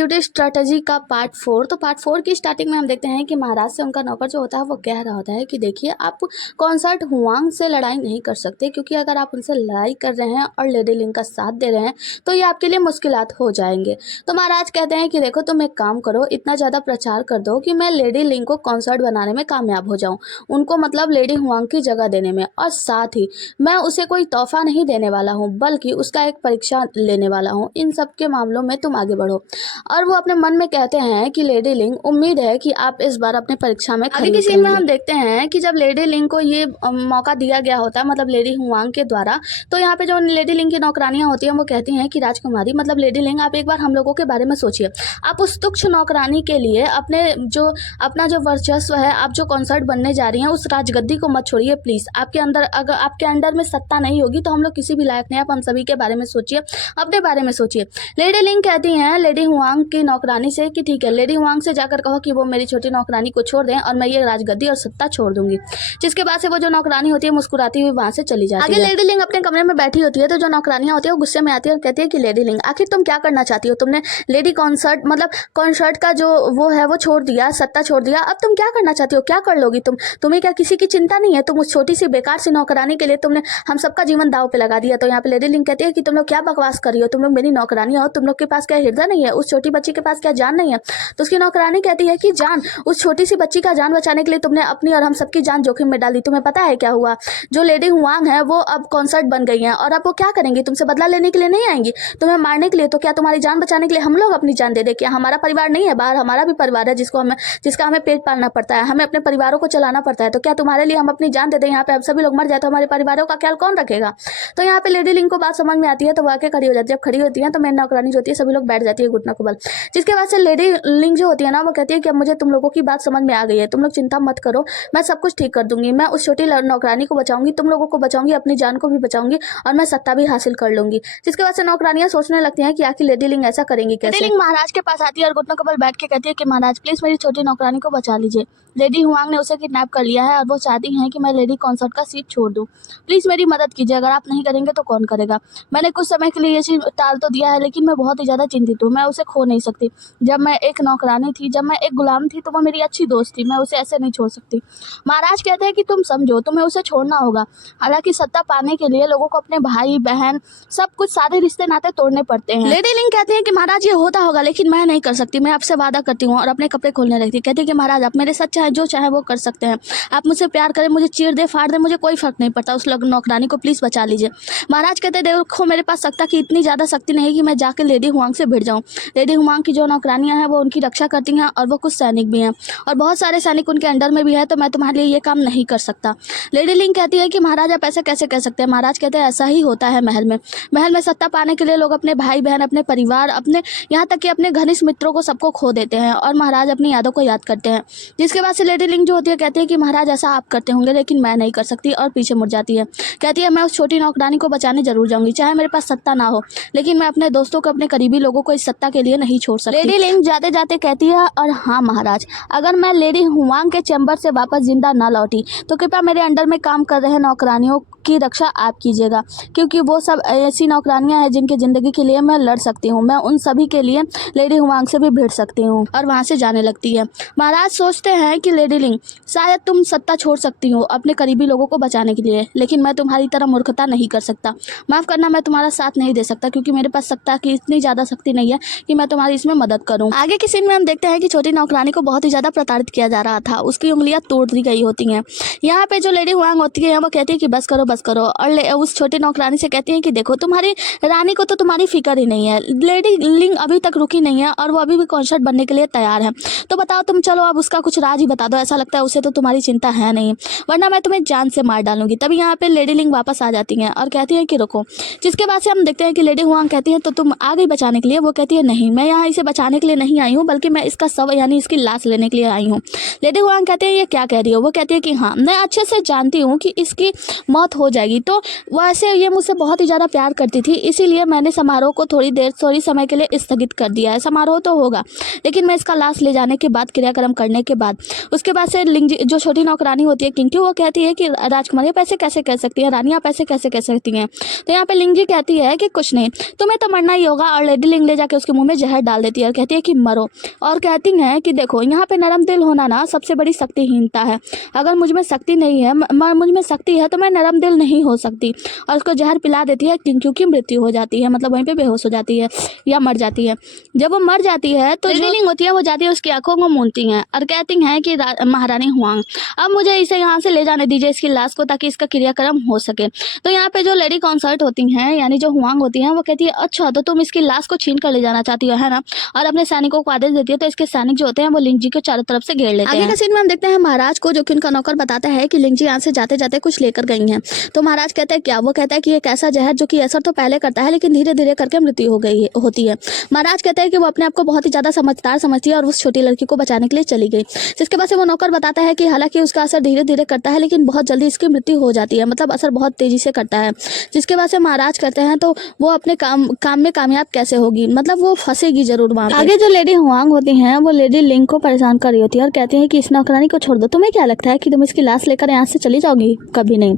Beauty strategy का part 4। तो part 4 की स्टार्टिंग में हम देखते हैं कि महाराज से उनका नौकर जो होता है वो कह रहा होता है कि देखिए आप कॉन्सर्ट हुआंग से लड़ाई नहीं कर सकते, क्योंकि अगर आप उनसे लड़ाई कर रहे हैं और लेडी लिंग का साथ दे रहे हैं तो ये आपके लिए मुश्किलात हो जाएंगे। तो महाराज कहते हैं कि देखो तुम एक काम करो, इतना ज़्यादा प्रचार कर दो कि मैं लेडी लिंग को कॉन्सर्ट बनाने में कामयाब हो जाऊँ, उनको मतलब लेडी हुआंग की जगह देने में, और साथ ही मैं उसे कोई तोहफा नहीं देने वाला हूँ बल्कि उसका एक परीक्षा लेने वाला हूँ। इन सब के मामलों में तुम आगे बढ़ो। और वो अपने मन में कहते हैं कि लेडी लिंग उम्मीद है कि आप इस बार अपने परीक्षा में आगे की सीन में हम देखते हैं कि जब लेडी लिंग को ये मौका दिया गया होता है मतलब लेडी हुआंग के द्वारा, तो यहाँ पे जो लेडी लिंग की नौकरानियां होती हैं वो कहती हैं कि राजकुमारी मतलब लेडी लिंग आप एक बार हम लोगों के बारे में सोचिए, आप उस तुच्छ नौकरानी के लिए अपना जो वर्चस्व है, आप जो कॉन्सर्ट बनने जा रही हैं उस राजगद्दी को मत छोड़िए प्लीज। आपके अंदर अगर आपके अंडर में सत्ता नहीं होगी तो हम लोग किसी भी लायक नहीं। आप हम सभी के बारे में सोचिए, अपने बारे में सोचिए। लेडी लिंग कहती हैं लेडी हुआंग की नौकरानी से कि ठीक है, लेडी हुआंग से जाकर कहो कि वो मेरी छोटी नौकरानी को छोड़ दें और मैं ये राजगद्दी और सत्ता छोड़ दूंगी। जिसके बाद से वो जो नौकरानी होती है मुस्कुराती हुई वहां से चली जाती है। आगे लेडी लिंग अपने कमरे में बैठी होती है तो जो नौकरानियां होती है वो गुस्से में आती है और कहती है कि लेडी लिंग आखिर तुम क्या करना चाहती हो? तुमने लेडी कॉन्सर्ट का जो वो है वो छोड़ दिया, सत्ता छोड़ दिया, अब तुम क्या करना चाहती हो? क्या कर लोगी तुम? तुम्हें क्या किसी की चिंता नहीं है? तुम उस छोटी सी बेकार सी नौकरानी के लिए तुमने हम सबका जीवन दाव पे लगा दिया। तो यहाँ पे लेडी लिंग कहती है कि तुम लोग क्या बकवास कर रही हो? तुम लोग मेरी नौकरानी हो, तुम लोग के पास क्या हृदय नहीं है? उस छोटी बच्ची के पास क्या जान नहीं है? तो उसकी नौकरानी कहती है कि जान, उस छोटी सी बच्ची का जान बचाने के लिए तुमने अपनी और हम सबकी जान जोखिम में डाली। तुम्हें पता है क्या हुआ? जो लेडी हुआंग है वो अब कॉन्सर्ट बन गई है और अब वो क्या करेंगी? तुमसे बदला लेने के लिए नहीं आएंगी, तुम्हें मारने के लिए। तो क्या तुम्हारी जान बचाने के लिए हम लोग अपनी जान दे दे? क्या हमारा परिवार नहीं है? बाहर हमारा भी परिवार है जिसका हमें पेट पालना पड़ता है, हमें अपने परिवारों को चलाना पड़ता है। तो क्या तुम्हारे लिए हम अपनी जान दे दें? यहाँ पे अब सभी लोग मर जाए तो हमारे परिवारों का ख्याल कौन रखेगा? तो यहाँ पे लेडी लिंग को बात समझ में आती है तो वो आके खड़ी हो जाती है। जब खड़ी होती है तो मेरी नौकरानी जो होती है सभी लोग बैठ जाती है घुटनों को बल। जिसके बाद से लेडी लिंग जो होती है ना वो कहती है कि अब मुझे तुम लोगों की बात समझ में आ गई है, तुम लोग चिंता मत करो, मैं सब कुछ ठीक कर दूंगी। मैं उस छोटी नौकरानी को बचाऊंगी, तुम लोगों को बचाऊंगी, अपनी जान को भी बचाऊंगी और मैं सत्ता भी हासिल कर लूंगी। जिसके बाद से नौकरानियां सोचने लगती हैं कि आखिर लेडी लिंग ऐसा करेंगी कैसे। लेडी लिंग महाराज के पास आती है और घुटनों के बल बैठ के कहती है कि महाराज प्लीज मेरी छोटी नौकरानी को बचा लीजिए। लेडी हुआंग ने उसे किडनैप कर लिया है और वो चाहती हैं कि मैं लेडी कॉन्सर्ट का सीट छोड़ दूं। प्लीज मेरी मदद कीजिए, अगर आप नहीं करेंगे तो कौन करेगा? मैंने कुछ समय के लिए ये चीज टाल तो दिया है लेकिन मैं बहुत ही ज्यादा चिंतित हूँ, मैं उसे खो नहीं सकती। जब मैं एक नौकरानी थी, जब मैं एक गुलाम थी तो वो मेरी अच्छी दोस्त थी, मैं उसे ऐसे नहीं छोड़ सकती। महाराज कहते हैं कि तुम समझो, तुम्हें उसे छोड़ना होगा। हालांकि सत्ता पाने के लिए लोगों को अपने भाई बहन सब कुछ सारे रिश्ते नाते तोड़ने पड़ते हैं। लेडी लिंग कहती है कि महाराज ये होता होगा लेकिन मैं नहीं कर सकती, मैं आपसे वादा करती हूँ, और अपने कपड़े खोलने लगती। कहती है कि महाराज आप मेरे साथ चाहे जो चाहे वो कर सकते हैं, आप मुझसे प्यार करें, मुझे चीर दे फाड़ दे, मुझे कोई फर्क नहीं पड़ता, उस नौकरानी को प्लीज बचा लीजिए। महाराज कहते हैं देखो मेरे पास सत्ता की इतनी ज्यादा शक्ति नहीं कि मैं जाके लेडी हुआंग से भिड़ जाऊं। लेडी हुआंग की जो नौकरानियां हैं वो उनकी रक्षा करती हैं और वो कुछ सैनिक भी हैं और बहुत सारे सैनिक उनके अंडर में भी है, तो मैं तुम्हारे लिए ये काम नहीं कर सकता। लेडी लिंग कहती है कि महाराज आप ऐसे कैसे कह सकते हैं? महाराज कहते हैं ऐसा ही होता है महल में सत्ता पाने के लिए लोग अपने भाई बहन, अपने परिवार, अपने यहाँ तक कि अपने घनिष्ठ मित्रों को सबको खो देते हैं और महाराज अपनी यादों को याद करते हैं। जिसके बाद से लेडी लिंग जो होती है कहती है कि महाराज ऐसा आप करते होंगे लेकिन मैं नहीं कर सकती, और पीछे मुड़ जाती है। कहती है मैं उस छोटी नौकरानी को बचाने जरूर जाऊंगी, चाहे मेरे पास सत्ता ना हो, लेकिन मैं अपने दोस्तों को, अपने करीबी लोगों को इस सत्ता के लिए नहीं छोड़ सकती। लेडी लिंग जाते जाते कहती है और हाँ महाराज, अगर मैं लेडी हुआंग के चैम्बर से वापस जिंदा ना लौटी तो कृपया मेरे अंडर में काम कर रहे नौकरानियों की रक्षा आप कीजिएगा, क्योंकि वो सब ऐसी नौकरानियां हैं जिनकी जिंदगी के लिए मैं लड़ सकती हूँ। मैं उन सभी के लिए लेडी हुआंग से भी भिड़ सकती हूँ। और वहां से जाने लगती है। महाराज सोचते हैं कि लेडी लिंग शायद तुम सत्ता छोड़ सकती हो अपने करीबी लोगों को बचाने के लिए, लेकिन मैं तुम्हारी तरह मूर्खता नहीं कर सकता। माफ करना, मैं तुम्हारा साथ नहीं दे सकता क्योंकि मेरे पास सत्ता की इतनी ज्यादा शक्ति नहीं है कि मैं तुम्हारी इसमें मदद करूँ। आगे की सीन में हम देखते हैं कि छोटी नौकरानी को बहुत ही ज्यादा प्रताड़ित किया जा रहा था, उसकी उंगलियां तोड़ दी गई होती हैं। यहाँ पे जो लेडी हुआंग होती है वो कहती है कि बस करो और उस छोटी नौकरानी से कहती है कि देखो तुम्हारी रानी को तो तुम्हारी फिक्र ही नहीं है, लेडी लिंग अभी तक रुकी नहीं है और वो अभी भी कॉन्सर्ट बनने के लिए तैयार है। तो बताओ तुम, चलो अब उसका कुछ राज ही बता दो, ऐसा लगता है उसे तो तुम्हारी चिंता है नहीं, वरना मैं तुम्हें जान से मार डालूंगी। तभी यहाँ पे लेडी लिंग वापस आ जाती हैं और कहती है कि रुको। जिसके बाद से हम देखते हैं कि लेडी हुआंग कहती है तो तुम आ गई बचाने के लिए? वो कहती है नहीं, मैं यहाँ इसे बचाने के लिए नहीं आई हूँ बल्कि मैं इसका शव यानी इसकी लाश लेने के लिए आई हूँ। लेडी हुआंग कहती है ये क्या कह रही हो? वो कहती है कि हाँ, मैं अच्छे से जानती हूँ कि इसकी मौत हो जाएगी, तो वैसे ये मुझसे बहुत ही ज़्यादा प्यार करती थी, इसीलिए मैंने समारोह को थोड़ी समय के लिए स्थगित कर दिया है। समारोह तो होगा लेकिन मैं इसका लाश ले जाने के बाद, क्रियाक्रम करने के बाद, उसके बाद से लिंग जो छोटी नौकरानी होती है किंगटी, वो कहती है कि राजकुमारी आप ऐसे कैसे कह सकती हैं, रानी आप ऐसे कैसे कह सकती हैं? तो यहाँ पे लिंग जी कहती है कि कुछ नहीं, तुम्हें तो मरना ही होगा, और लेडी लिंग ले जाके उसके मुंह में जहर जहर डाल देती है और कहती है कि मरो। और कहती हैं कि देखो यहाँ पे नरम दिल होना ना सबसे बड़ी शक्तिहीनता है। अगर मुझ में शक्ति नहीं है, मुझ में शक्ति है तो मैं नरम दिल नहीं हो सकती। और उसको जहर पिला देती है, क्योंकि मृत्यु हो जाती है, मतलब वहीं पे बेहोश हो जाती है या मर जाती है। जब वो मर जाती है तो लेडी लिंग होती है वो जाती है उसकी आंखों को मूंदती हैं और कहती हैं कि महारानी हुआंग, अब मुझे इसे यहाँ से ले जाने दीजिए, इसकी लाश को, ताकि इसका क्रियाक्रम हो सके। तो यहाँ पे जो लेडी कंसर्ट होती हैं, यानी जो हुआंग होती हैं, वो कहती है अच्छा तो तुम इसकी लाश को छीन कर ले जाना चाहती हो, है ना। और अपने सैनिकों को आदेश देती है। तो इसके सैनिक जो होते हैं वो लिंगजी को चारों तरफ से घेर लेते हैं। आगे का सीन में हम देखते हैं महाराज को, जो कि उनका नौकर बताता है कि लिंगजी यहाँ से जाते जाते कुछ लेकर गई हैं। तो महाराज कहते हैं क्या? वो कहता है कि एक ऐसा जहर जो कि असर तो पहले करता है लेकिन धीरे धीरे करके मृत्यु हो गई होती है। महाराज कहते हैं कि वो अपने आप को बहुत ही ज्यादा समझदार समझती है और उस छोटी लड़की को बचाने के लिए चली गई। जिसके बाद से वो नौकर बताता है कि हालांकि उसका असर धीरे धीरे करता है लेकिन बहुत जल्दी इसकी मृत्यु हो जाती है, मतलब असर बहुत तेजी से करता है। जिसके बाद से महाराज कहते हैं तो वो अपने काम में कामयाब कैसे होगी, मतलब वो फंसेगी जरूर वहाँ पे। आगे जो लेडी हुआंग होती हैं वो लेडी लिंग को परेशान कर रही होती है और कहती है कि इस नौकरानी को छोड़ दो। तुम्हें क्या लगता है कि तुम इसकी लाश लेकर यहाँ से चली जाओगी? कभी नहीं।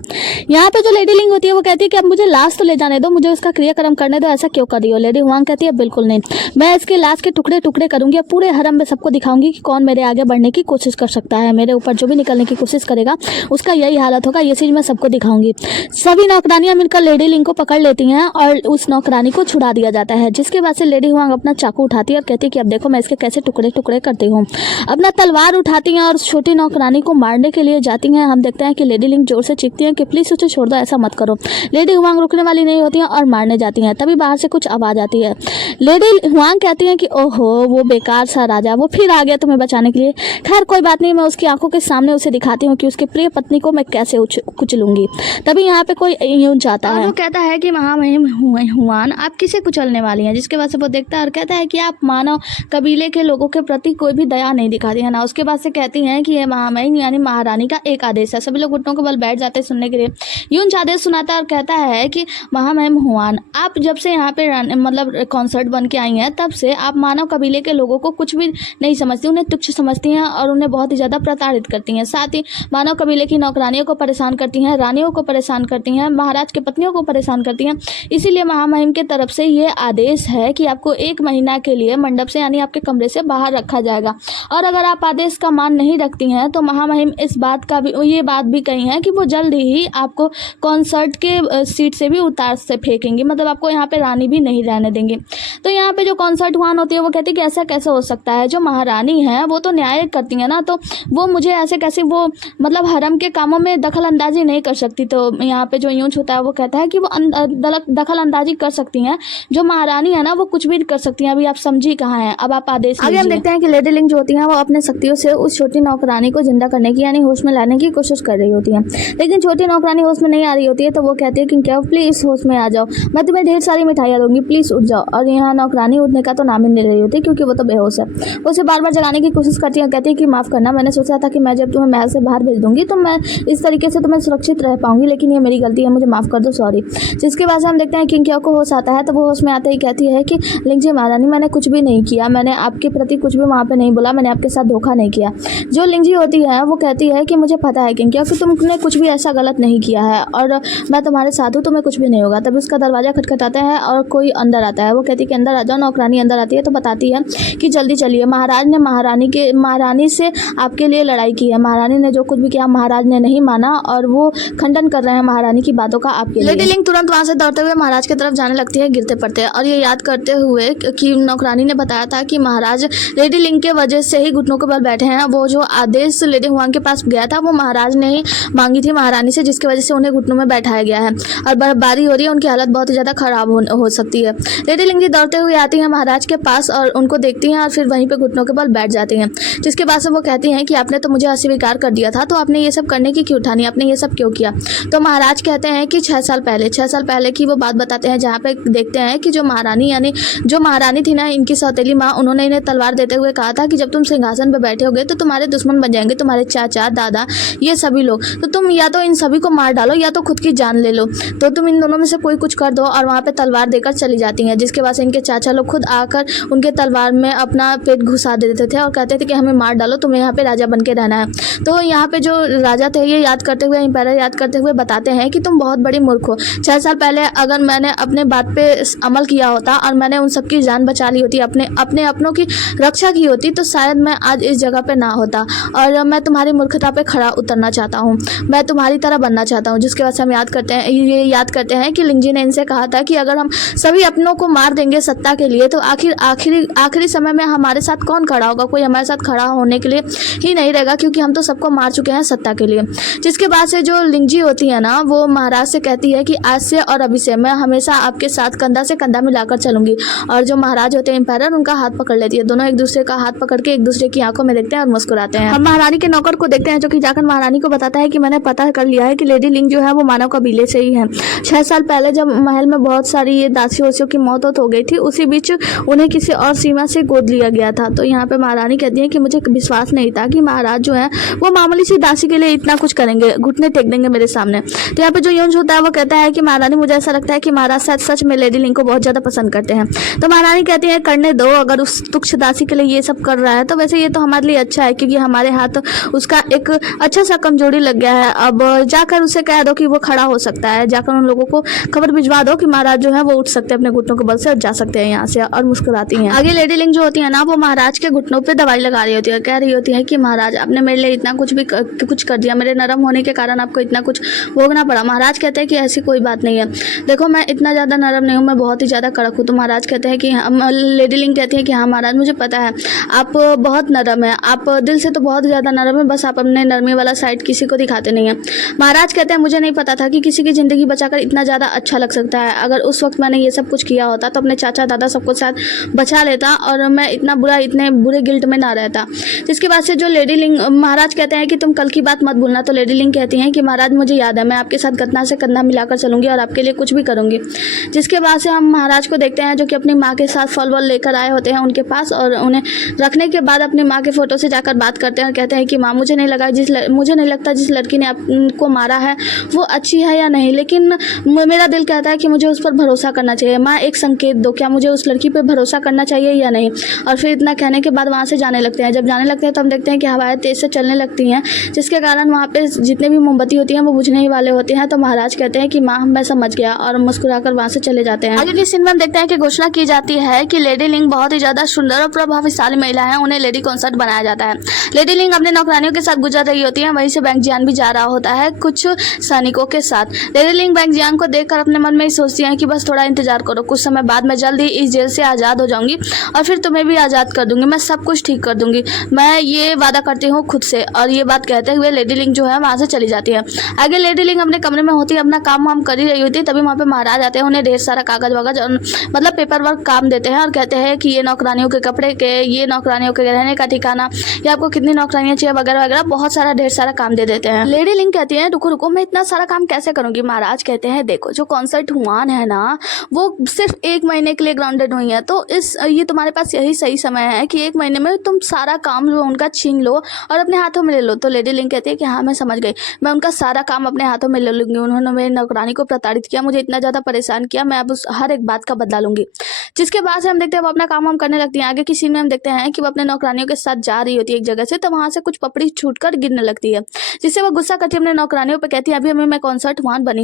यहाँ पे जो लेडी लिंग होती है वो कहती है कि अब मुझे लाश तो ले जाने दो, मुझे उसका क्रियाक्रम करने दो, ऐसा क्यों कर रही हो? लेडी हुआंग कहती है बिल्कुल नहीं, मैं इसकी लाश के टुकड़े टुकड़े करूंगी और पूरे हरम में सबको दिखाऊंगी कि कौन मेरे आगे बढ़ने की कोशिश कर सकता है, मेरे ऊपर जो भी निकलने की कोशिश करेगा उसका यही हालत होगा, ये चीज मैं सबको दिखाऊंगी। सभी नौकरानियां मिलकर लेडी लिंग को पकड़ लेती हैं और उस नौकरानी को छुड़ा दिया जाता है। जिसके बाद से लेडी हुआंग अपना चाकू उठाती है और कहती है कि अब देखो मैं इसके कैसे टुकड़े टुकड़े करती हूँ। अपना तलवार उठाती हैं और छोटी नौकरानी को मारने के लिए जाती हैं। हम देखते हैं कि लेडी लिंग जोर से चीखती है कि प्लीज उसे छोड़ दो, ऐसा मत करो। लेडी हुआंग रुकने वाली नहीं होती है और मारने जाती हैं। तभी बाहर से कुछ आवाज आती है। लेडी हुआंग कहती है कि ओहो वो बेकार सा राजा वो फिर आ गया तुम्हें बचाने के लिए। खैर कोई बात नहीं, मैं उसकी आंखों के सामने उसे दिखाती हूँ कि उसकी प्रिय पत्नी को मैं कैसे कुचलूंगी। तभी यहाँ पे कोई यूं जाता है, वो कहता है कि महामहिम हुआन आप किसे कुचलने वाली हैं। जिसके बाद से वो देखता है और कहता है कि आप मानव कबीले के लोगों के प्रति कोई भी दया नहीं दिखाती है ना। उसके बाद से कहती हैं कि ये महामहिम यानी महारानी का एक आदेश है। सभी लोग घुटनों के बल बैठ जाते हैं सुनने के लिए। यूं आदेश सुनाता है और कहता है कि महामहिम हुआन आप जब से यहाँ पे मतलब कॉन्सर्ट बन के आई हैं तब से आप मानव कबीले के लोगों को कुछ भी नहीं समझती, उन्हें तुच्छ समझती हैं और उन्हें बहुत ही ज़्यादा प्रताड़ित करती हैं। साथ ही मानव कबीले की नौकरानियों को परेशान करती हैं, रानियों को परेशान करती हैं, महाराज की पत्नियों को परेशान करती हैं। इसीलिए महामहिम के तरफ से ये आदेश है कि आपको 1 महीना के लिए मंडप से यानी आपके कमरे से बाहर रखा जाएगा। और अगर आप आदेश का मान नहीं रखती हैं तो महामहिम इस बात का भी ये बात भी कही है कि वो जल्द ही आपको कॉन्सर्ट के सीट से भी उतार से फेंकेंगी, मतलब आपको यहाँ पे रानी भी नहीं रहने देंगे। तो यहाँ पे जो कॉन्सर्ट हुआन होती है वो कहती है कि ऐसा कैसे हो सकता है, जो महारानी है वो तो न्याय करती है ना, तो वो मुझे ऐसे कैसे वो मतलब हरम के कामों में दखल अंदाजी नहीं कर सकती। तो यहाँ पे जो यूंच होता है वो कहता है कि वो दखल अंदाजी कर सकती हैं, जो महारानी है ना वो कुछ भी कर सकती हैं। अभी आप समझी कहाँ है, अब आप आदेश आगे हम देखते हैं कि लेडी लिंग जो होती हैं वो अपने शक्तियों से उस छोटी नौकरानी को जिंदा करने की यानी होश में लाने की कोशिश कर रही होती है। लेकिन छोटी नौकरानी होश में नहीं आ रही होती है। तो वो कहती है कि क्या प्लीज होश में आ जाओ, मैं तुम्हें ढेर सारी मिठाइयाँ दूंगी, प्लीज उठ जाओ। और यहाँ नौकरानी उठने का तो नाम ही नहीं रही होती क्योंकि वो तो बेहोश है। वो उसे बार बार जगाने की कोशिश करती है, कहती है कि माफ़ करना, मैंने सोचा था कि मैं जब तुम्हें महल से बाहर भेज दूंगी तो मैं इस तरीके से तुम्हें सुरक्षित रह पाऊंगी, लेकिन ये मेरी गलती है, मुझे माफ़ कर दो, सॉरी। जिसके बाद से हम देखते हैं कि किंग को होश आता है। तो वो होश में आते ही कहती है कि लिंगजी महारानी मैंने कुछ भी नहीं किया, मैंने आपके प्रति कुछ भी वहाँ पे नहीं बोला, मैंने आपके साथ धोखा नहीं किया। जो लिंगजी होती है वो कहती है कि मुझे पता है किंग कि तुमने कुछ भी ऐसा गलत नहीं किया है और मैं तुम्हारे साथ हूँ, तुम्हें कुछ भी नहीं होगा। तब उसका दरवाजा खटखटाता है और कोई अंदर आता है। वो कहती है कि अंदर आ जाओ। नौकरानी अंदर आती है तो बताती है कि जल्दी चलिए, महाराज ने महारानी से आपके लिए लड़ाई की है, महारानी ने जो कुछ भी किया महाराज ने नहीं माना और वो खंडन कर रहे हैं महारानी की बातों का आपके लिए। लेडी लिंग तुरंत वहां से दौड़ते हुए महाराज की तरफ जाने लगती है, गिरते पड़ते हैं और ये याद करते हुए कि नौकरानी ने बताया था कि महाराज लेडी लिंग के वजह से ही घुटनों के बल बैठे हैं। वो जो आदेश लेडी हुआंग के पास गया था वो महाराज ने ही मांगी थी महारानी से, जिसकी वजह से उन्हें घुटनों में बैठाया गया है और बर्फबारी हो रही है, उनकी हालत बहुत ही ज्यादा खराब हो सकती है। लेडी लिंग जी दौड़ते हुए आती हैं महाराज के पास और उनको देखती हैं और फिर वहीं पे घुटनों के बल बैठ जाती हैं। जिसके बाद से वो कहती हैं कि आपने तो मुझे अस्वीकार कर दिया था, तो आपने ये सब करने की क्यों ठानी, आपने ये सब क्यों किया। तो महाराज कहते हैं कि 6 साल पहले की वो बात बताते हैं, जहाँ पे देखते हैं कि जो महारानी थी ना, इनकी सौतेली माँ, उन्होंने इन्हें तलवार देते हुए कहा था कि जब तुम सिंहासन पर बैठे होगे तो तुम्हारे दुश्मन बन जाएंगे, तुम्हारे चाचा दादा ये सभी लोग, तो तुम या तो इन सभी को मार डालो या तो खुद की जान ले लो, तो तुम इन दोनों में से कोई कुछ कर दो। और वहाँ पे तलवार देकर चली जाती हैं। जिसके बाद से इनके चाचा लोग खुद आकर उनके तलवार में अपना पेट घुसा देते थे और कहते थे कि हमें मार डालो, तुम्हें यहाँ पे राजा बन के रहना है। तो यहाँ पे जो राजा थे ये याद करते हुए, एम्पायर याद करते हुए बताते हैं कि तुम बहुत बड़ी मूर्ख हो। 6 साल पहले अगर मैंने अपने बात पे अमल किया होता और मैंने उन सबकी जान जान बचा ली होती, अपने अपनों की रक्षा की होती, तो शायद मैं आज इस जगह पे ना होता। और मैं तुम्हारी मूर्खता पे खड़ा उतरना चाहता हूँ, मैं तुम्हारी तरह बनना चाहता हूँ। जिसके बाद से हम याद करते हैं कि लिंगजी ने इनसे कहा था कि अगर हम सभी अपनों को मार देंगे सत्ता के लिए, तो आखिरी समय में हमारे साथ कौन खड़ा होगा? कोई हमारे साथ खड़ा होने के लिए ही नहीं रहेगा, क्योंकि हम तो सबको मार चुके हैं सत्ता के लिए। जिसके बाद से जो लिंगजी होती है ना, वो महाराज से कहती है कि आज से और अभी से मैं हमेशा आपके साथ कंधा से कंधा मिलाकर चलूंगी। और जो महाराज होते हैं एम्पायर, उनका हाथ पकड़ लेती है। दोनों एक दूसरे का हाथ पकड़ के एक दूसरे की आंखों में देखते हैं और मुस्कुराते हैं। हम महारानी के नौकर को देखते हैं, जो कि जाकर महारानी को बताता है कि मैंने पता कर लिया है कि लेडी लिंग जो है वो मानव कबीले से ही है। 6 साल पहले जब महल में बहुत सारी ये दासियों की मौत हो गई थी, उसी बीच उन्हें किसी और सीमा से गोद लिया गया था। तो यहाँ पे महारानी कहती है कि मुझे विश्वास नहीं था कि महाराज जो है वो मामूली सी दासी के लिए इतना कुछ करेंगे, घुटने टेक देंगे मेरे सामने। तो यहाँ पे जो यंज होता है वो कहता है कि महारानी, मुझे ऐसा लगता है कि महाराज सच में लेडी लिंग को बहुत ज्यादा पसंद करते हैं। तो महारानी कहती है करने दो, अगर उस तुच्छ दासी के लिए ये सब कर रहा है तो वैसे ये तो हमारे लिए अच्छा है, क्योंकि हमारे हाथ उसका एक अच्छा सा कमजोरी लग गया है। अब जाकर उसे कह दो कि वो खड़ा हो सकता है, जाकर उन लोगों को खबर भिजवा दो कि महाराज जो है वो उठ सकते हैं अपने घुटनों के बल से और जा सकते हैं यहाँ से। और मुस्कुराती हैं। आगे लेडी लिंग जो होती है ना, वो महाराज के घुटनों पे दवाई लगा रही होती है, कह रही होती है कि महाराज आपने मेरे लिए इतना कुछ कर दिया, मेरे नरम होने के कारण आपको इतना कुछ भोगना पड़ा। महाराज कहते हैं कि ऐसी कोई बात नहीं है, देखो मैं इतना ज्यादा नरम नहीं हूँ, मैं बहुत ही ज्यादा कड़क हूँ। तो महाराज कहते हैं कि लेडी लिंग कहती है कि हाँ महाराज, मुझे पता है आप बहुत नरम है, आप दिल से तो बहुत ज्यादा नरम है, बस आप अपने नरमी वाला साइड किसी को दिखाते नहीं है। महाराज कहते हैं मुझे नहीं पता था कि किसी की जिंदगी बचाकर इतना ज्यादा अच्छा लग सकता है। अगर उस वक्त मैंने ये सब कुछ किया होता तो अपने चाचा दादा सबको साथ बचा लेता और मैं इतने बुरे गिल्ट में ना रहता। जिसके बाद से जो लेडी लिंग, महाराज कहते हैं कि तुम कल की बात मत भूलना। तो लेडी लिंग कहती हैं कि महाराज मुझे याद है, मैं आपके साथ कंधा से कंधा मिलाकर चलूंगी और आपके लिए कुछ भी करूंगी। जिसके बाद से हम महाराज को देखते हैं, जो कि अपनी माँ के साथ फल वल लेकर आए होते हैं उनके पास, और उन्हें रखने के बाद अपनी माँ के फोटो से जाकर बात करते हैं और कहते हैं कि माँ, मुझे नहीं लगता जिस लड़की ने आपको मारा है वो अच्छी है या नहीं, लेकिन मेरा दिल कहता है कि मुझे उस पर भरोसा करना चाहिए। माँ एक संकेत दो, क्या मुझे उस लड़की पर भरोसा करना चाहिए या नहीं? और फिर इतना कहने के बाद वहाँ से जाने लगते हैं। जब जाने लगते हैं तो हम देखते हैं कि हवाएं तेज से चलने लगती हैं, जिसके कारण वहाँ पे जितने भी मोमबत्ती होती हैं वो बुझने ही वाले होते हैं। तो महाराज कहते हैं कि माँ मैं समझ गया, और मुस्कुराकर वहाँ से चले जाते हैं। आगे की सीन में हम देखते हैं कि घोषणा की जाती है कि लेडी लिंग बहुत ही ज्यादा सुंदर और प्रभावशाली महिला है, उन्हें लेडी कॉन्सर्ट बनाया जाता है। लेडी लिंग अपने नौकरानियों के साथ गुजर रही होती है, वहीं से बैंक जियान भी जा रहा होता है कुछ सैनिकों के साथ। लेडी लिंग बैंक जियान को देखकर अपने मन में सोचती है कि बस थोड़ा इंतजार करो, कुछ समय बाद मैं जल्द ही इस जेल से आजाद हो जाऊंगी और फिर तुम्हें भी आजाद कर दूंगी, मैं सब कुछ ठीक कर दूंगी, मैं ये वादा करती हूँ खुद से। और ये बात कहते हुए लेडी लिंग जो है वहां से चली जाती है। आगे लेडी लिंग अपने कमरे में होती है, अपना काम वाम कर ही रही होती है, तभी वहाँ पे महाराज आते हैं, उन्हें ढेर सारा कागज वागज और मतलब पेपर वर्क काम देते हैं और कहते हैं कि ये नौकरानियों के कपड़े के, ये नौकरानियों के रहने का ठिकाना, ये आपको कितनी नौकरानियां चाहिए वगैरह वगैरह, बहुत सारा ढेर सारा काम दे देते हैं। लेडी लिंग कहती है रुको रुको, मैं इतना सारा काम कैसे करूंगी? महाराज कहते हैं देखो, जो कॉन्सर्ट हुआन है ना, वो सिर्फ 1 महीने के लिए ग्राउंडेड हुई है, तो ये तुम्हारे पास यही सही समय है कि 1 महीने में तुम सारा काम जो उनका छीन लो और अपने हाथों में ले लो। तो लेडी लिंग कहती है कि हाँ मैं समझ गई, मैं उनका सारा काम अपने हाथों में ले लूंगी, उन्होंने मेरी नौकरानी को प्रताड़ित किया, मुझे इतना ज्यादा परेशान किया, मैं अब उस हर एक बात का बदला लूंगी। जिसके बाद से हम देखते हैं वो अपना काम हम करने लगती है। आगे की सीन में हम देखते हैं कि वो अपने नौकरानियों के साथ जा रही होती है एक जगह से, तो वहां से कुछ पपड़ी छूटकर गिरने लगती है, जिससे वो गुस्सा करती है अपने नौकरानियों पे, कहती है अभी मैं कॉन्सर्ट बनी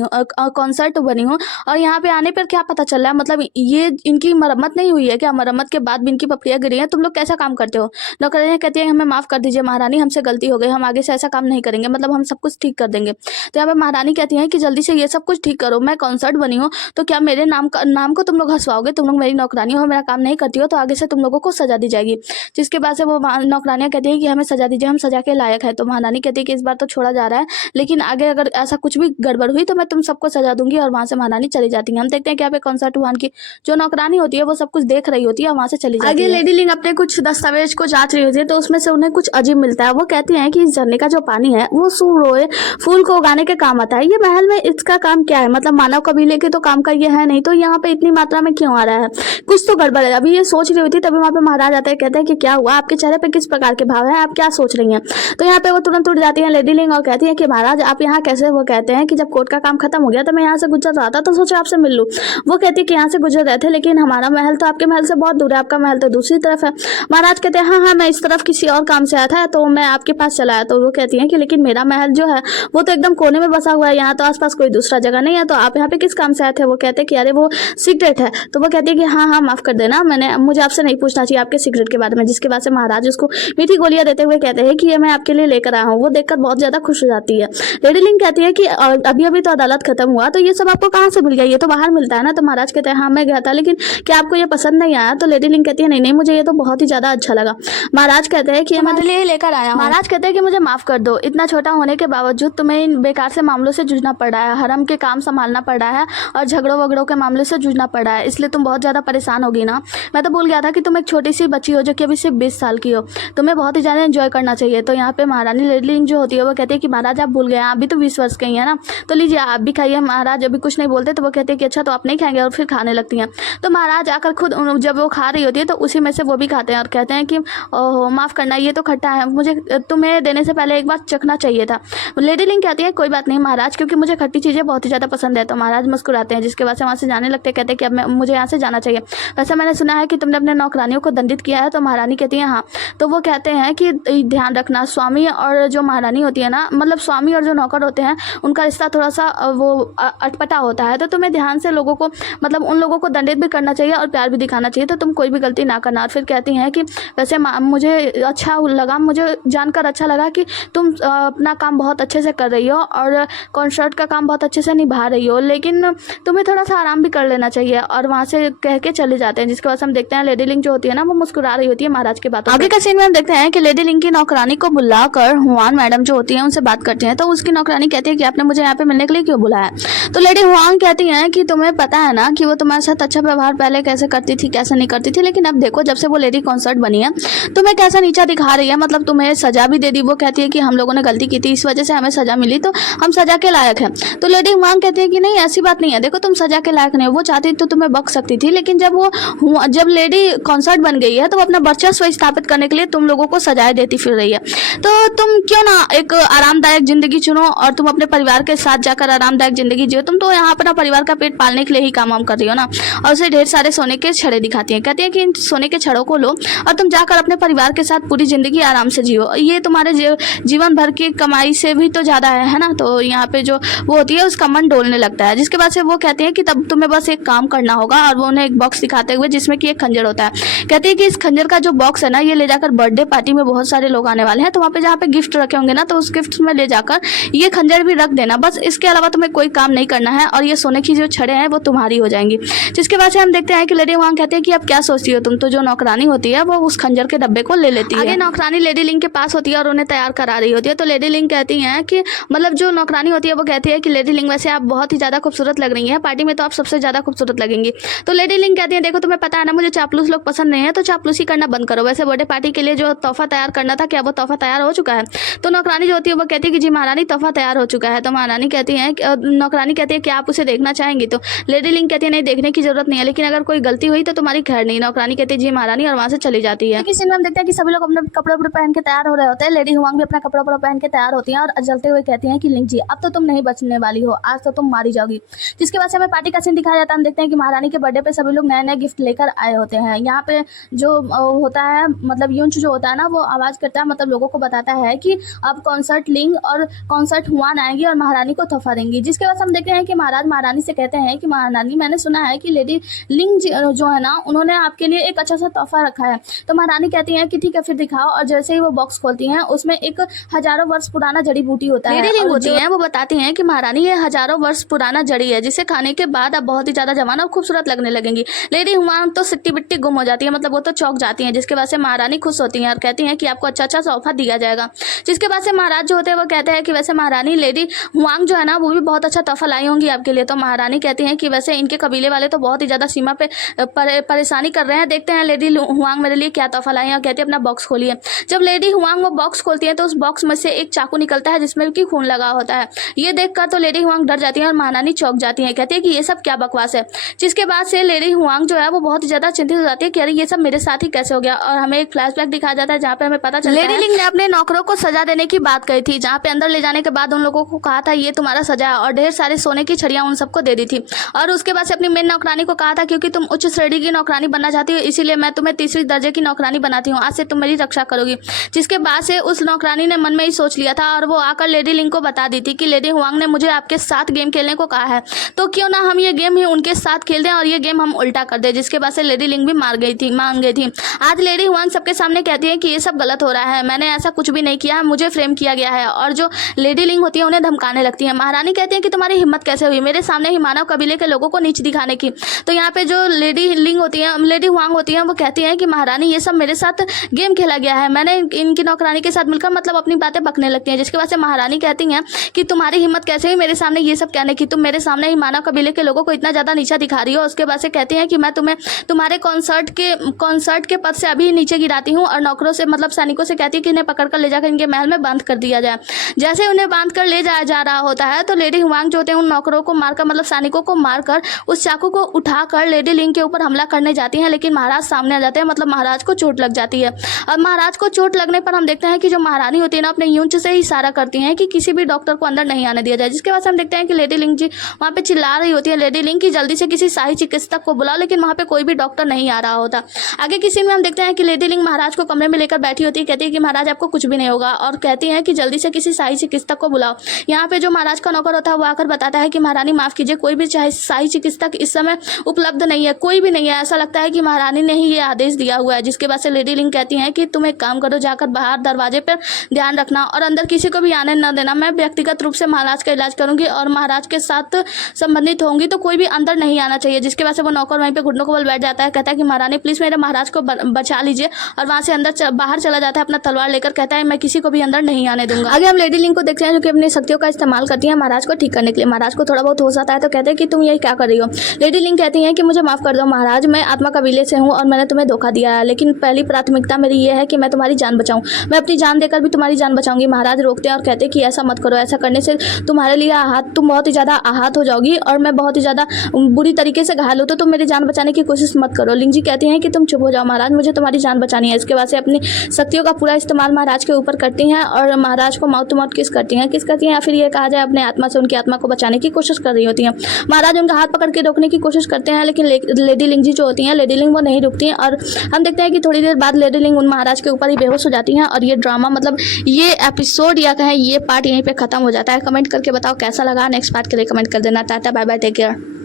हूँ और यहाँ पे आने पर क्या पता चल रहा है, मतलब ये इनकी मरम्मत नहीं हुई है क्या? मरम्मत के बाद भी इनकी पपड़ियाँ गिरी हैं, तुम लोग कैसा काम करते हो? नौकरानियाँ कहती है हमें माफ कर दीजिए महारानी, हमसे गलती हो गई, हम आगे से ऐसा काम नहीं करेंगे, मतलब हम सब कुछ ठीक कर देंगे। तो यहाँ पे महारानी कहती है कि जल्दी से ये सब कुछ ठीक करो, मैं कॉन्सर्ट बनी हूँ तो क्या मेरे नाम को तुम लोग हंसवाओगे? तुम लोग मेरी नौकरानी हो, मेरा काम नहीं करती हो, तो आगे से तुम लोगों को सजा दी जाएगी। जिसके बाद से वो नौकरानियाँ कहती है कि हमें सजा दीजिए, हम सजा के लायक है। तो महारानी कहती है कि इस बार तो छोड़ा जा रहा है, लेकिन आगे अगर ऐसा कुछ भी गड़बड़ हुई तो मैं तुम सबको सजा दूंगी। और वहां से महारानी चली जाती है। हम देखते हैं कि यहाँ पे कॉन्सर्ट हुआन की जो नौकरानी होती है वो सब कुछ देख रही होती है, वहां से चली जाती है। आगे लेडी लिंग अपने कुछ दस्तावेज को जांच रही होती है, तो उसमें से उन्हें कुछ अजीब मिलता है। वो कहती है कि इस झरने का जो पानी है वो सूरोए फूल को उगाने के काम आता है, ये महल में इसका काम क्या है? मतलब मानव कबीले के तो काम का ये है नहीं, तो यहाँ पे इतनी मात्रा में क्यों आ रहा है? कुछ तो गड़बड़ है। अभी ये सोच रही होती तभी वहाँ पे महाराज आता है, कहते हैं कि क्या हुआ, आपके चेहरे पे किस प्रकार के भाव है, आप क्या सोच रही हैं? तो यहाँ पे वो तुरंत उठ जाती है लेडी लिंग और कहती है कि महाराज आप यहाँ कैसे? वो कहते हैं कि जब कोर्ट का काम खत्म हो गया तो मैं यहाँ से गुजर रहा था तो सोचा आपसे मिल लूं। वो कहती है कि यहाँ से गुजर रहे थे, लेकिन हमारा महल तो आपके महल से बहुत दूर है, आपका महल तो दूसरी तरफ है। महाराज कहते हैं हाँ मैं इस तरफ किसी और काम से आया था तो मैं आपके पास चला आया। तो वो कहती है कि लेकिन मेरा महल जो है वो तो एकदम कोने में बसा हुआ है, यहाँ तो आसपास कोई दूसरा जगह नहीं है, तो आप यहाँ पे किस काम से आए थे? वो कहते हैं कि अरे वो सीक्रेट है। तो वो कहती है कि हाँ माफ़ कर देना, मुझे आपसे नहीं पूछना चाहिए आपके सीक्रेट के बारे में। जिसके बाद से महाराज उसको मीठी गोलियां देते हुए कहते हैं कि ये मैं आपके लिए लेकर आया हूँ। वो देखकर बहुत ज़्यादा खुश हो जाती है। लेडी लिंग कहती है कि अभी अभी तो अदालत खत्म हुआ, तो ये सब आपको कहाँ से मिल गया, ये तो बाहर मिलता है ना। तो महाराज कहते हैं हाँ मैं गया था, लेकिन क्या आपको ये पसंद नहीं आया। तो लेडी लिंग कहती है नहीं नहीं, मुझे ये तो बहुत ही ज़्यादा अच्छा लगा। महाराज कहते हैं कि मैं लिए लेकर आया हूँ। महाराज कहते हैं कि मुझे माफ़ कर दो, इतना छोटा होने के बावजूद तुम्हें इन बेकार से मामलों से जूझना पड़ रहा है, हरम के काम संभालना पड़ रहा है और झगड़ों वगड़ों के मामले से जूझना पड़ रहा है, इसलिए तुम बहुत ज़्यादा परेशान होगी ना। मैं तो भूल गया था कि तुम एक छोटी सी बच्ची हो जो कि अभी सिर्फ 20 साल की हो, तुम्हें बहुत ही ज़्यादा एंजॉय करना चाहिए। तो यहाँ पे महारानी लेडी लिंग जो होती है वो कहती है कि महाराज आप भूल गए, आप भी तो 20 वर्ष की है ना, तो लीजिए आप भी खाइए। महाराज अभी कुछ नहीं बोलते, तो वो कहते हैं कि अच्छा तो आप नहीं खाएंगे, और फिर खाने लगती हैं। तो महाराज आकर खुद जब वो खा रही होती है तो उसी में से वो भी खाते हैं और कहते हैं कि ओहो माफ़ करना, ये तो खट्टा है, मुझे तुम्हें देने से पहले एक बार चखना चाहिए था। लेडी लिंग कहती है कोई बात नहीं महाराज, क्योंकि मुझे खट्टी चीज़ें बहुत ही ज़्यादा पसंद है। तो महाराज मुस्कुराते हैं, जिसके बाद से वहाँ से जाने लगते हैं। कहते हैं कि अब मुझे यहाँ से जाना चाहिए। वैसे मैंने सुना है कि तुमने अपने नौकरानियों को दंडित किया है। तो महारानी कहती है हाँ। तो वो कहते हैं कि ध्यान रखना, स्वामी और जो महारानी होती है ना, मतलब स्वामी और जो नौकर होते हैं उनका रिश्ता थोड़ा सा वो अटपटा होता है। तो तुम्हें ध्यान से लोगों को, मतलब उन लोगों को दंडित भी करना चाहिए और प्यार भी दिखाना चाहिए। तो तुम कोई भी गलती ना करना। और फिर कहती हैं कि वैसे मुझे अच्छा लगा, मुझे जानकर अच्छा लगा कि तुम अपना काम बहुत अच्छे से कर रही हो और कॉन्सर्ट का काम बहुत अच्छे से निभा रही हो, लेकिन तुम्हें थोड़ा सा आराम भी कर लेना चाहिए। और वहाँ से कह के चले जाते हैं। जिसके बाद हम देखते हैं लेडी लिंग जो होती है ना वो मुस्कुरा रही होती है महाराज की बातों। आगे का सीन में हम देखते हैं कि लेडी लिंग की नौकरानी को बुलाकर हुआन मैडम जो होती है उनसे बात करते हैं। तो उसकी नौकरानी कहती है कि आपने मुझे यहाँ पे मिलने के लिए क्यों बुलाया। तो लेडी हुआन कहती है कि तुम्हें पता है ना कि वो तुम्हारे साथ अच्छा व्यवहार पहले कैसे करती थी, कैसे नहीं करती थी, लेकिन अब देखो जब से वो लेडी कॉन्सर्ट बनी है तुम्हें कैसा नीचा दिखा रही है, मतलब तुम्हें सजा भी दे दी। वो कहती है कि हम लोगों ने गलती की थी, इस वजह से हमें सजा मिली, तो हम सजा के लायक हैं। तो लेडी हुआन कहती है कि नहीं ऐसी बात नहीं है, देखो तुम सजा के लायक नहीं हो, वो चाहती तो तुम्हें बख्श सकती थी, लेकिन जब लेडी कॉन्सर्ट बन गई है तो वो अपना वर्चस्व स्थापित करने के लिए तुम लोगों को सजाएं देती फिर रही है। तो तुम क्यों ना एक आरामदायक जिंदगी चुनो और तुम अपने परिवार के साथ जाकर आरामदायक जिंदगी जियो। तुम तो यहाँ अपना परिवार का पेट पालने के लिए ही काम कर रही हो ना। और उसे ढेर सारे सोने के छड़े दिखाती हैं, कहती है कि इन सोने के छड़ों को लो और तुम जाकर अपने परिवार के साथ पूरी जिंदगी आराम से जियो, ये तुम्हारे जीवन भर की कमाई से भी तो ज्यादा है ना। तो यहाँ पे जो वो होती है उसका मन डोलने लगता है। जिसके बाद से वो कहती है कि तब तुम्हें बस एक काम करना होगा, और वो उन्हें एक बॉक्स दिखाते हुए जिसमें कि एक खंजर होता है, कहती है कि इस खंजर का जो बॉक्स है ना ये ले जाकर बर्थडे पार्टी में बहुत सारे लोग आने वाले हैं, तो वहाँ पे जहाँ पे गिफ्ट रखे होंगे ना तो उस गिफ्ट में ले जाकर ये खंजर भी रख देना, बस इसके अलावा तुम्हें कोई काम नहीं करना है, और ये सोने की जो छड़े हैं वो तुम्हारी हो जाएंगी। जिसके बाद से हम देखते हैं कि लेडी वांग कहते हैं कि अब क्या सोचती हो तुम। तो जो नौकरानी होती है वो उस खंजर के डब्बे को ले लेती है। आगे नौकरानी लेडी लिंग के पास होती है और उन्हें तैयार करा रही होती है। तो लेडी लिंग कहती हैं कि मतलब जो नौकरानी होती है वो कहती है कि लेडी लिंग वैसे आप बहुत ही ज़्यादा खूबसूरत लग रही हैं, पार्टी में तो आप सबसे ज़्यादा खूबसूरत लगेंगी। तो लेडी लिंग कहती है देखो तुम्हें पता है ना मुझे चापलूस लोग पसंद नहीं है, तो चापलूसी करना बंद करो। वैसे बर्थडे पार्टी के लिए जो तोहफा तैयार करना था क्या वो तोहफा तैयार हो चुका है। तो नौकरानी जो होती है वो कहती है कि जी महारानी तोहफा तैयार हो चुका है। तो महारानी कहती है, नौकरानी कहती है कि आप उसे देखना चाहेंगी। तो लेडी लिंग कहती है नहीं देखने की जरूरत नहीं है, लेकिन अगर कोई गलती हुई तो तुम्हारी खैर नहीं। नौकरानी कहती है जी महारानी, और वहाँ से चली जाती है। किसी में हम देखते हैं कि सभी लोग अपने कपड़े पहन के तैयार हो रहे होते हैं। लेडी हुआंग भी अपना कपड़ा पहन के तैयार होती हैं और जलते हुए कहती हैं कि लिंग जी अब तो तुम नहीं बचने वाली हो, आज तो तुम मारी जाओगी। जिसके बाद से हमें पार्टी का सीन दिखाया जाता है। हम देखते हैं कि महारानी के बर्थडे पे सभी लोग नए नए गिफ्ट लेकर आए होते हैं। यहाँ पे जो होता है मतलब यूंच जो होता है ना वो आवाज़ करता है, मतलब लोगों को बताता है कि अब कॉन्सर्ट लिंग और कॉन्सर्ट हुआन आएंगी और महारानी को तोहफा देंगी। जिसके बाद हम देखते हैं कि महाराज महारानी से कहते हैं कि महारानी मैंने सुना है कि लेडी लिंग जो है ना उन्होंने आपके लिए एक अच्छा सा तोहफा रखा है। तो महारानी कहती हैं कि ठीक है फिर दिखाओ, और जैसे ही वो बॉक्स खोलती हैं उसमें एक हजारों वर्ष पुराना जड़ी बूटी होता है। लेडी लिंग होती है वो बताती हैं कि महारानी ये हजारों वर्ष पुराना जड़ी है जिसे खाने के बाद आप बहुत ही ज्यादा जवान और खूबसूरत लगने लगेंगी। लेडी हुआंग तो सिट्टी बिट्टी गुम हो जाती है, मतलब वो तो चौंक जाती हैं। जिसके बाद से महारानी खुश होती हैं और कहती हैं कि आपको अच्छा अच्छा तोहफा दिया जाएगा। जिसके बाद से महाराज जो होते हैं वो कहते हैं कि वैसे महारानी लेडी हुआंग जो है ना वो भी बहुत अच्छा तोहफा लाई होंगी आपके लिए। तो महारानी कहती हैं कि वैसे इनके कबीले वाले तो बहुत ही ज्यादा सीमा पे परेशानी कर रहे हैं, देखते हैं लेडी हुआंग मेरे लिए क्या तोहफा लाई है। और कहती है अपना बॉक्स खोलिए। जब लेडी हुआंग वो बॉक्स खोलती है तो उस बॉक्स में से एक चाकू निकलता है जिसमें कि खून लगा होता है। ये देखकर तो लेडी हुआंग डर जाती है और महारानी चौंक जाती है, कहती है कि ये सब क्या बकवास है। जिसके बाद से लेडी हुआंग जो है वो बहुत ही ज्यादा चिंतित हो जाती है कि अरे ये सब मेरे साथ ही कैसे हो गया। और हमें एक फ्लैशबैक दिखाया जाता है जहाँ पे हमें पता चलता है लेडी लिंग ने अपने नौकरों को सजा देने की बात कही थी, जहाँ पे अंदर ले जाने के बाद उन लोगों को कहा था ये तुम्हारा सजा है, और ढेर सारे सोने की छड़ियां उन सबको दे दी थी। और उसके बाद से अपनी मेन नौकरानी को कहा था क्योंकि तुम उच्च श्रेणी की नौकरानी बनना चाहती हो इसीलिए मैं तुम्हें तीसरी दर्जे की नौकरानी बनाती हूँ, आज से तुम मेरी रक्षा करोगी। जिसके बाद से उस नौकरानी ने मन में ही सोच लिया था और वो आकर लेडी लिंग को बता दी थी कि लेडी हुआंग ने मुझे आपके साथ गेम खेलने को कहा है, तो क्यों ना हम ये गेम ही उनके साथ खेल दें और ये गेम हम उल्टा कर कर दे, जिसके बाद से लेडी लिंग भी मांग गई थी। आज लेडी हुआंग सबके सामने कहती है कि ये सब गलत हो रहा है, मैंने ऐसा कुछ भी नहीं किया, मुझे फ्रेम किया गया है। और जो लेडी लिंग होती है उन्हें धमकाने लगती है। महारानी कहती है कि तुम्हारी हिम्मत कैसे हुई मेरे सामने ही मानव कबीले के लोगों को नीच दिखाने की। तो यहाँ पे जो लेडी लिंग होती है, लेडी हुआंग होती है, वो कहती है कि महारानी ये सब मेरे साथ गेम खेला गया है, मैंने इनकी नौकरानी के साथ मिलकर मतलब अपनी बातें बकने लगती हैं। जिसके बाद से महारानी कहती हैं कि तुम्हारी हिम्मत कैसे हुई मेरे सामने ये सब कहने की, तुम मेरे सामने ही मानव कबीले के लोगों को इतना ज़्यादा नीचा दिखा रही हो। उसके बाद से कहती हैं कि मैं तुम्हें तुम्हारे कॉन्सर्ट के पद से अभी नीचे गिराती हूँ और नौकरों से मतलब सैनिकों से कहती है कि इन्हें पकड़कर ले जाकर इनके महल में बंद कर दिया जाए। जैसे उन्हें बांध कर ले जाया जा रहा होता है तो लेडी हुआंग जो होते हैं उन नौकरों को मारकर मतलब सैनिकों को मारकर उस चाकू को उठाकर लेडी लिंग के ऊपर हमला करने जाती हैं, लेकिन महाराज सामने आ जाते हैं, मतलब महाराज को चोट लग जाती है। और महाराज को चोट लगने पर हम देखते हैं कि जो महारानी होती है ना अपने यूंच से ही इशारा करती हैं कि किसी भी डॉक्टर को अंदर नहीं आने दिया जाए। जिसके बाद हम देखते हैं कि लेडी लिंग जी वहाँ पे चिल्ला रही होती है लेडी लिंग की जल्दी से किसी शाही चिकित्सक को बुलाओ, लेकिन वहाँ पे कोई भी डॉक्टर नहीं आ रहा होता। आगे की सीन में हम देखते हैं कि लेडी लिंग महाराज को कमरे में लेकर बैठी होती है, कहती है कि महाराज आपको कुछ भी नहीं होगा और कहती है कि जल्दी से किसी शाही चिकित्सक को बुलाओ। यहाँ पे जो महाराज का नौकर होता है वो आकर बताता है कि महारानी माफ कीजिए, कोई भी चाहे शाही चिकित्सक इस समय उपलब्ध नहीं है, कोई भी नहीं है, ऐसा लगता है कि महारानी ने ही ये आदेश दिया हुआ है। जिसके बाद से लेडी लिंग कहती हैं कि तुम एक काम करो, जाकर बाहर दरवाजे पर ध्यान रखना और अंदर किसी को भी आने न देना, मैं व्यक्तिगत रूप से महाराज का इलाज करूंगी और महाराज के साथ संबंधित होंगी तो कोई भी अंदर नहीं आना चाहिए। जिसके बाद से वो नौकर वहीं पे घुटनों को बल बैठ जाता है, कहता है कि महारानी प्लीज मेरे महाराज को बचा लीजिए और वहां से अंदर बाहर चला जाता है अपना तलवार लेकर, कहता है मैं किसी को भी अंदर नहीं आने दूंगा। आगे हम लेडी लिंग को देखते हैं जो कि अपनी शक्तियों का इस्तेमाल करती है महाराज को ठीक करने के लिए। महाराज को थोड़ा बहुत होश आता है तो कहते हैं कि तुम ये क्या कर रही हो। लेडी लिंग कहती है कि मुझे माफ कर दो महाराज, मैं आत्मा कबीले से हूँ और मैंने तुम्हें धोखा दिया है, लेकिन पहली प्राथमिकता मेरी ये है कि मैं तुम्हारी जान बचाऊं, मैं अपनी जान देकर भी तुम्हारी जान बचाऊंगी। महाराज रोकते हैं और कहते हैं कि ऐसा मत करो, ऐसा करने से तुम्हारे लिए तुम बहुत ही ज़्यादा आहत हो जाओगी और मैं बहुत ही ज़्यादा बुरी तरीके से घायल हो, तो तुम मेरी जान बचाने की कोशिश मत करो। लिंग जी कहती हैं कि तुम चुप हो जाओ महाराज, मुझे तुम्हारी जान बचानी है। इसके बाद से अपनी शक्तियों का पूरा इस्तेमाल महाराज के ऊपर करती हैं और महाराज को माउथ टू माउथ किस करती हैं या फिर ये कहा जाए अपने आत्मा से उनकी आत्मा को बचाने की कोशिश कर रही होती हैं। महाराज उनका हाथ पकड़ के रोकने की कोशिश करते हैं, लेकिन लेडी लिंग जी जो होती हैं लेडी लिंग वो नहीं रुकती हैं और हम देखते हैं कि थोड़ी देर बाद लेडी लिंग उन महाराज के ऊपर ही बेहोश हो जाती हैं और ये ड्रामा मतलब ये एपिसोड या कहें ये पार्ट यहीं पे खत्म हो जाता है। कमेंट करके बताओ कैसा लगा, नेक्स्ट पार्ट के लिए कमेंट कर देना। Tata bye bye, take care.